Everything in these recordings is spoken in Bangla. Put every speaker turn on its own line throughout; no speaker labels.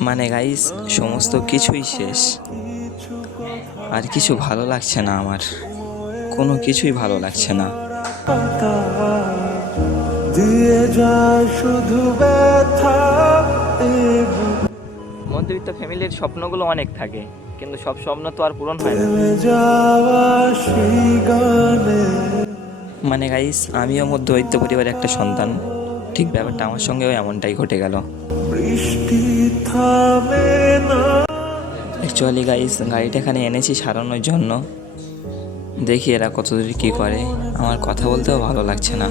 মানে গাইস সমস্ত কিছুই শেষ। আর কিছু ভালো লাগছে না আমার। কোনো কিছুই ভালো লাগছে না।
দিয়ে যায় শুধু ব্যথা
মধ্যবিত্ত ফ্যামিলির স্বপ্নগুলো অনেক থাকে কিন্তু সব স্বপ্ন তো আর পূরণ হয় না। মানে গাইস আমিও মধ্যবিত্ত পরিবারের একটা সন্তান। ঠিক ব্যাপারটা আমার সঙ্গেও এমনটাই ঘটে গেল। অ্যাকচুয়ালি গাইস গাড়িটা এখানে এনেছি সারানোর জন্য। দেখি এরা কত দূর কী করে। আমার কথা বলতেও ভালো লাগছে না।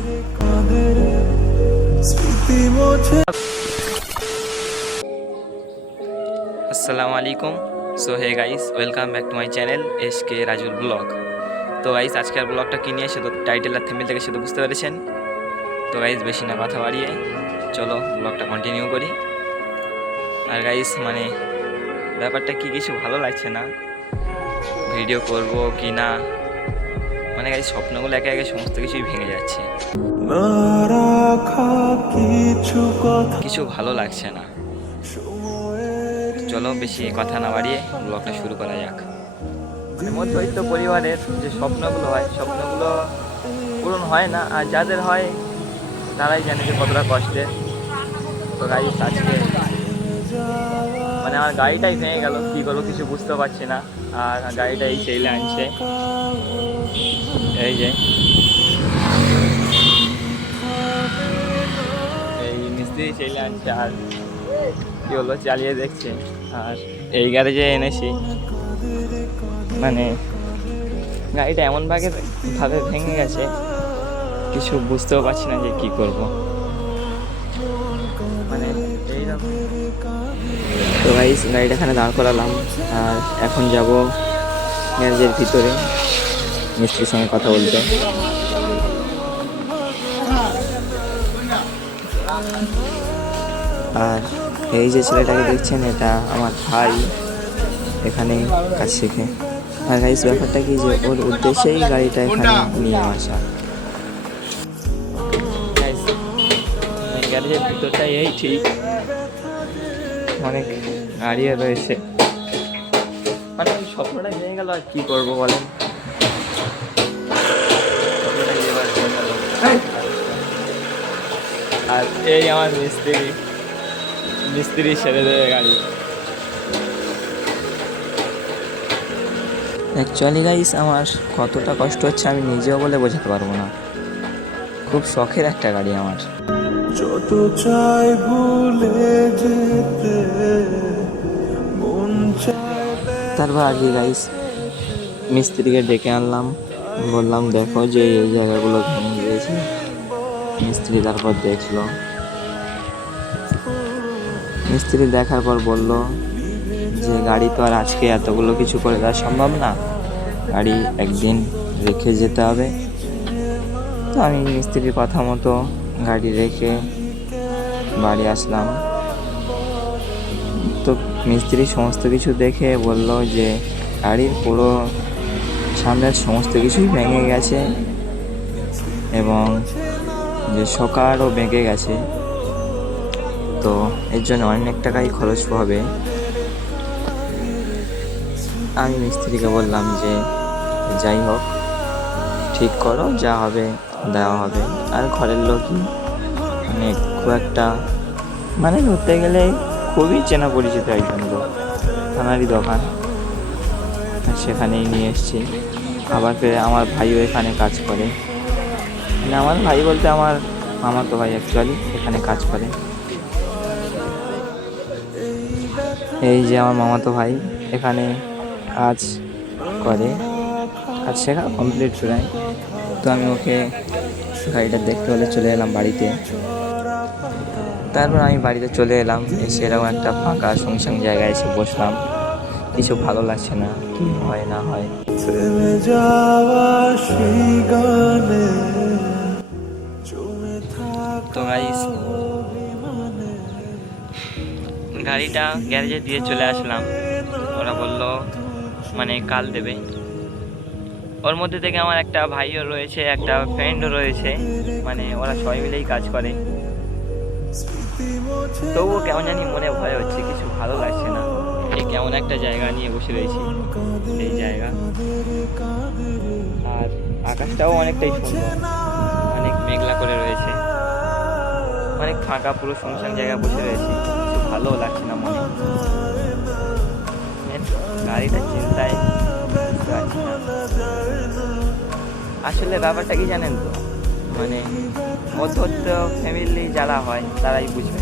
আসসালামু আলাইকুম। So hey guys welcome back to my channel S K Rajul blog তো গাইস আজকের ব্লগটা কী নিয়ে সে তো টাইটেল আর থেমেল থেকে সে তো বুঝতে পেরেছেন। তো গাইস বেশি না, কথা বাড়িয়ে। চলো ব্লগটা কন্টিনিউ করি। আর গাইজ মানে ব্যাপারটা কি, কিছু ভালো লাগছে না? ভিডিও করব কি না? মানে গাইজ স্বপ্নগুলো একে একে সমস্ত কিছুই ভেঙে যাচ্ছে।
কিছু
ভালো লাগছে না। চলো, বেশি কথা না বাড়িয়ে ব্লগটা শুরু করা যাক। মধ্যবিত্ত পরিবারের যে স্বপ্নগুলো হয়, স্বপ্নগুলো পূরণ হয় না, আর যাদের হয় তারাই জানে যে কতটা কষ্টে। তো গাড়ি আজকে মানে আমার গাড়িটাই ভেঙে গেল, কী করব কিছু বুঝতে পারছি না। আর গাড়িটা এই চেইলে আনছে। এই যে। এই মিস্ত্রি চেইলে আনছে, আর কি হলো চালিয়ে দেখছে। আর এই গ্যারেজে এনেছি। মানে গাড়িটা এমন ভাগে ভাবে ভেঙে গেছে। কিছু বুঝতেও পারছি না যে কি করব। মানে তো গাইস গাড়িটা এখানে দাঁড় করালাম, আর এখন যাব গ্যারেজের ভিতরে। মিস্ত্রির সঙ্গে কথা বলতে। আর এই যে ছেলেটাকে দেখছেন, এটা আমার ভাই এখানে কাজ শেখে। আর গাইস ব্যাপারটা কি যে ওর উদ্দেশ্যেই গাড়িটা এখানে নিয়ে আসা। গ্যারেজের ভিতরটাই এই ঠিক অনেক গাড়িও রয়েছে। মানে ওই স্বপ্নটা ভেঙে গেল আর কি করব বলেন। আর এই আমার মিস্ত্রি মিস্ত্রি ছেড়ে দেবে গাড়ি। অ্যাকচুয়ালি গাইস আমার কতটা কষ্ট হচ্ছে আমি নিজেও বলে বোঝাতে পারব না। খুব শখের একটা গাড়ি আমার।
যত চাই ভুলে যেতে, মন
তারপর আর গাইস মিস্ত্রিকে ডেকে আনলাম। বললাম, দেখো যে এই জায়গাগুলো ভেঙে গিয়েছে। মিস্ত্রি তারপর দেখল। মিস্ত্রি দেখার পর বলল যে, গাড়ি তো আর আজকে এতগুলো কিছু করে দেওয়া সম্ভব না। গাড়ি একদিন রেখে যেতে হবে। তো আমি মিস্ত্রির কথা মতো গাড়ি রেখে বাড়ি আসলাম। তো মিস্ত্রি সমস্ত কিছু দেখে বলল যে, গাড়ির পুরো সামনের সমস্ত কিছুই ভেঙে গেছে এবং যে সকারও বেঁকে গেছে। তো এর জন্য অনেক টাকাই খরচ হবে। আমি মিস্ত্রিকে বললাম যে, যাই হোক, ঠিক করো, যা হবে, দেওয়া হবে। আর ঘরের লোকই মানে খুব একটা মানে ধরতে গেলে খুবই চেনা পরিচিত একজন লোক। থানারই দোকান। সেখানেই নিয়ে এসেছি। আবার ফের আমার ভাইও এখানে কাজ করে। মানে আমার ভাই বলতে আমার মামাতো ভাই অ্যাকচুয়ালি এখানে কাজ করে। এই যে আমার মামাতো ভাই এখানে কাজ করে। কাজ শেখা কমপ্লিট প্রায় তো আমি ওকে গাড়িটা দেখতে হলে চলে এলাম বাড়িতে। তারপর আমি বাড়িতে চলে এলাম, এসে এরকম একটা ফাঁকা শুনশান জায়গায় এসে বসলাম। কিছু ভালো লাগছে না, কি হয় না হয়। তো গাড়িটা গ্যারেজে দিয়ে চলে আসলাম। ওরা বলল মানে কাল দেবে। ওর মধ্যে থেকে আমার একটা ভাইও রয়েছে, একটা ফ্রেন্ডও রয়েছে মানে ওরা সবাই মিলেই কাজ করে। তবুও কেমন জানি মনে ভয় হচ্ছে, কিছু ভালো লাগে কেমন একটা জায়গা নিয়ে বসে রয়েছি, এই জায়গা। আর আকাশটাও অনেকটাই সুন্দর, অনেক মেঘলা করে রয়েছে। অনেক ফাঁকা, পুরো শুনশান জায়গায় বসে রয়েছি, কিছু ভালো লাগছে না মনে। এর গাড়িটার চিন্তায় না। আসলে ব্যাপারটা কি জানেন তো? মানে মধ্যবিত্ত ফ্যামিলি যারা হয়, তারাই বুঝবে।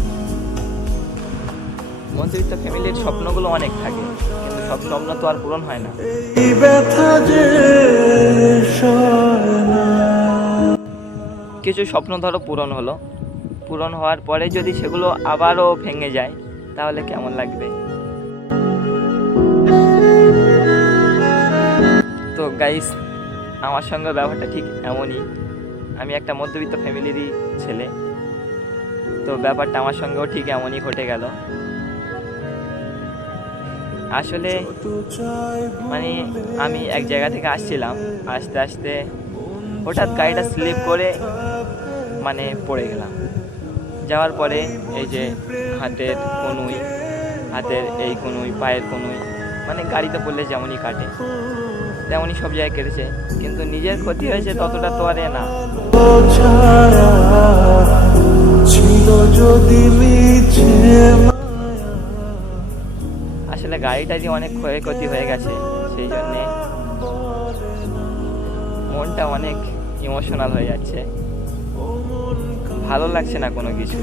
মধ্যবিত্ত ফ্যামিলির স্বপ্নগুলো অনেক থাকে, কিন্তু সব স্বপ্ন তো আর পূরণ হয় না। কিছু স্বপ্ন ধরো পূরণ হলো। পূরণ হওয়ার পরে যদি সেগুলো আবারও ভেঙে যায়, তাহলে কেমন লাগবে? তো গাইস আমার সঙ্গে ব্যাপারটা ঠিক এমনই। আমি একটা মধ্যবিত্ত ফ্যামিলিরই ছেলে। তো ব্যাপারটা আমার সঙ্গেও ঠিক এমনই ঘটে গেল। আসলে মানে আমি এক জায়গা থেকে আসছিলাম। আস্তে আস্তে হঠাৎ গাড়িটা স্লিপ করে মানে পড়ে গেলাম। যাওয়ার পরে এই যে হাতের কনুই, হাতের এই কনুই, পায়ের কনুই মানে গাড়িতে পড়লে যেমনই কাটে। তেমনই সব জায়গায় কেটেছে। কিন্তু নিজের ক্ষতি হয়েছে ততটা তো আর না। আসলে গাড়িটারই অনেক ক্ষয়ক্ষতি হয়ে গেছে, সেই জন্যে মনটা অনেক ইমোশনাল হয়ে যাচ্ছে। ভালো লাগছে না কোনো কিছু,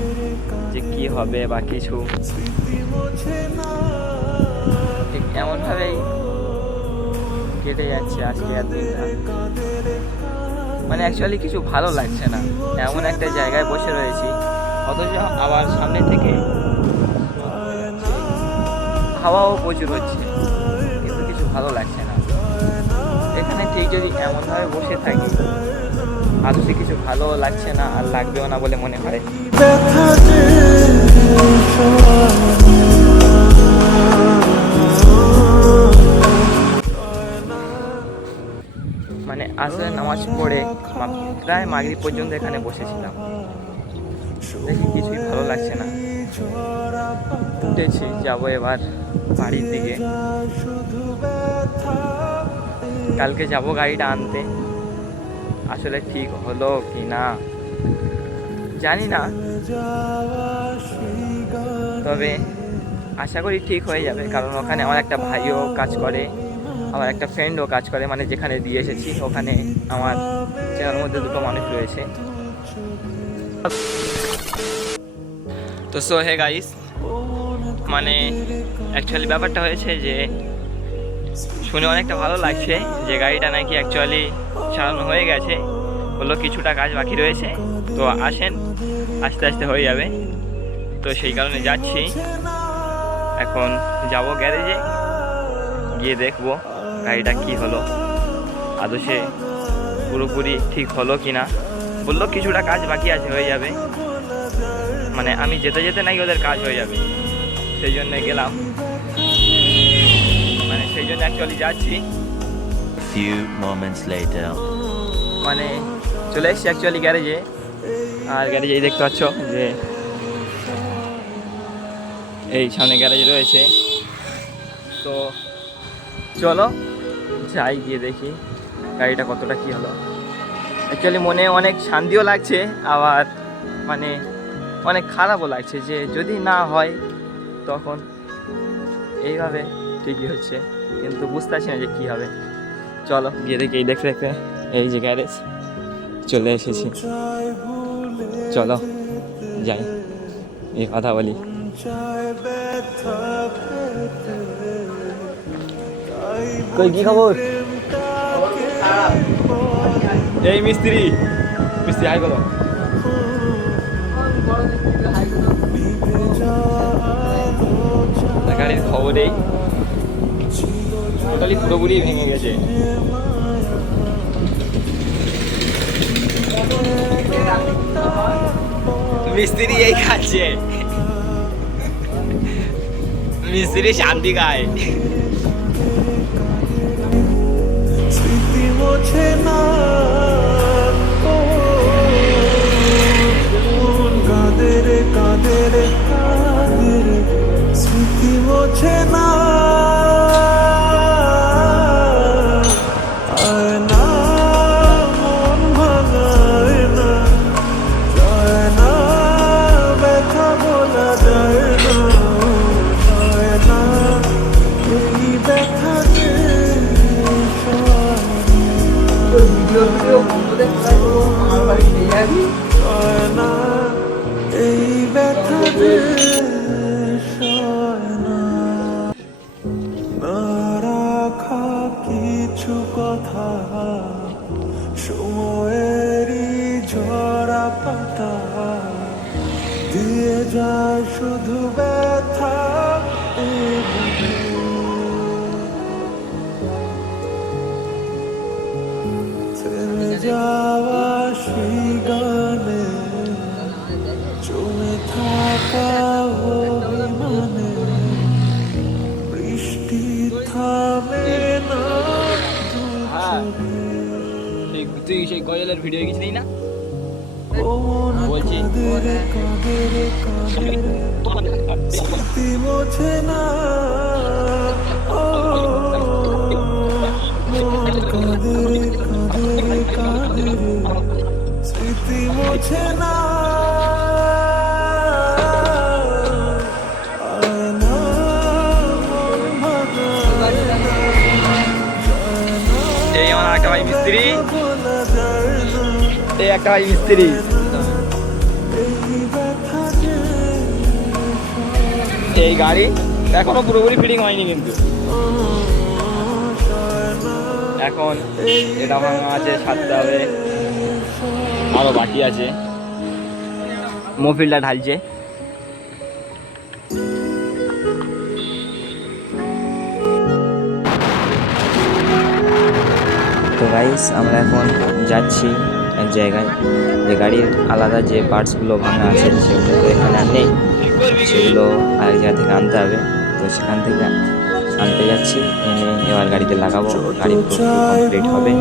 যে কি হবে বা কিছু। এমনভাবেই কেটে যাচ্ছে আজকে আর দিনটা মানে অ্যাকচুয়ালি কিছু ভালো লাগছে না। এমন একটা জায়গায় বসে রয়েছি। অথচ আবার সামনে থেকে হাওয়াও প্রচুর হচ্ছে। কিন্তু কিছু ভালো লাগছে না। এখানে ঠিক যদি এমনভাবে বসে থাকি, আদৌ সে কিছু ভালো লাগছে না আর লাগবেও না বলে মনে হয়। আসলে নামাজ পড়ে প্রায় মাগরিব পর্যন্ত এখানে বসেছিলাম। দেখি কিছুই ভালো লাগছে না। উঠেছি, যাব এবার বাড়ির দিকে। কালকে যাব গাড়িটা আনতে। আসলে ঠিক হলো কি না, জানি না। তবে আশা করি ঠিক হয়ে যাবে, কারণ ওখানে আমার একটা ভাইও কাজ করে। আমার একটা ফ্রেন্ডও কাজ করে মানে যেখানে দিয়ে এসেছি, ওখানে আমার চেনার মধ্যে দুটো মানুষ রয়েছে। তো সো হে গাইস মানে অ্যাকচুয়ালি ব্যাপারটা হয়েছে যে, শুনে অনেকটা ভালো লাগছে যে গাড়িটা নাকি অ্যাকচুয়ালি চালানো হয়ে গেছে হলো কিছুটা কাজ বাকি রয়েছে, তো আসেন, আস্তে আস্তে হয়ে যাবে। তো সেই কারণে যাচ্ছি। এখন যাব গ্যারেজে, গিয়ে দেখব। গাড়িটা কি হলো? আদৌ সে পুরোপুরি ঠিক হলো কি না বলল কিছুটা কাজ বাকি আছে হয়ে যাবে। মানে আমি যেতে যেতে নাকি ওদের কাজ হয়ে যাবে। সেই জন্য গেলাম। মানে সেই জন্য অ্যাকচুয়ালি যাচ্ছি।
Few moments later.
মানে চলে এসছি অ্যাকচুয়ালি গ্যারেজে আর গ্যারেজে দেখতে পাচ্ছ যে এই সামনে গ্যারেজ রয়েছে। তো চলো যাই, গিয়ে দেখি গাড়িটা কতটা কি হলো। অ্যাকচুয়ালি মনে অনেক শান্তিও লাগছে, আবার মানে অনেক খারাপও লাগছে যে যদি না হয় তখন এইভাবে ঠিকই হচ্ছে, কিন্তু বুঝতে পারছি না যে কী হবে। চলো, গিয়ে দেখি, এই দেখতে দেখতে, এই যে গ্যারেজ চলে এসেছি। চলো, যাই, এই কথা বলি। কই কি খবর? এই মিস্ত্রি মিস্ত্রি হাই বলো গাড়ির খবরেই। টোটালি পুরোপুরি ভেঙে গেছে। মিস্ত্রি এই খাচ্ছে। মিস্ত্রি শান্তি খায়। তুই সেই গজলের ভিডিও গেছিলি না
মন
বলছি।
স্মৃতি মোছে না
একটা ভাই মিস্ত্রি এই গাড়ি এখনও পুরোপুরি ফিটিং হয়নি কিন্তু। এখন এটা ভাঙা আছে, সারতে হবে। আরও বাকি আছে। মফিলটা ঢালছে। তো গাইস আমরা এখন যাচ্ছি জায়গায় যে গাড়ির আলাদা যে পার্টসগুলো ভাঙা আছে সেগুলো তো এখানে আর নেই। সেগুলো আরেক জায়গা থেকে আনতে হবে। তো সেখান থেকে আনতে যাচ্ছি। এনে এবার গাড়িতে লাগাবো। গাড়ি কমপ্লিট হবে।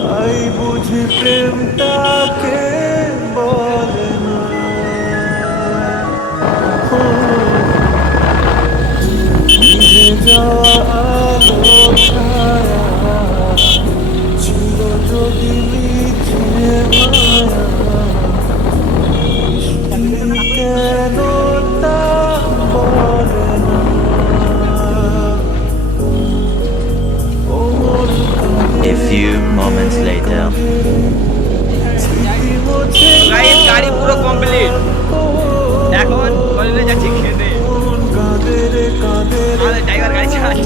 তাই বুঝি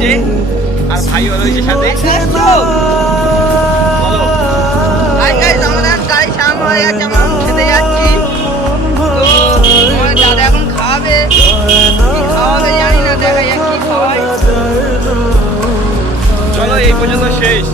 চালাচ্ছে আর ভাই রয়েছে সাথে।
আমাদের গাড়ি সামনে হয়ে গেছে আমরা খেতে যাচ্ছি। তো দাদা এখন খাওয়াবে খাওয়াবে জানি না দেখা যাক কি খাওয়াই
চলো এই পর্যন্ত শেষ।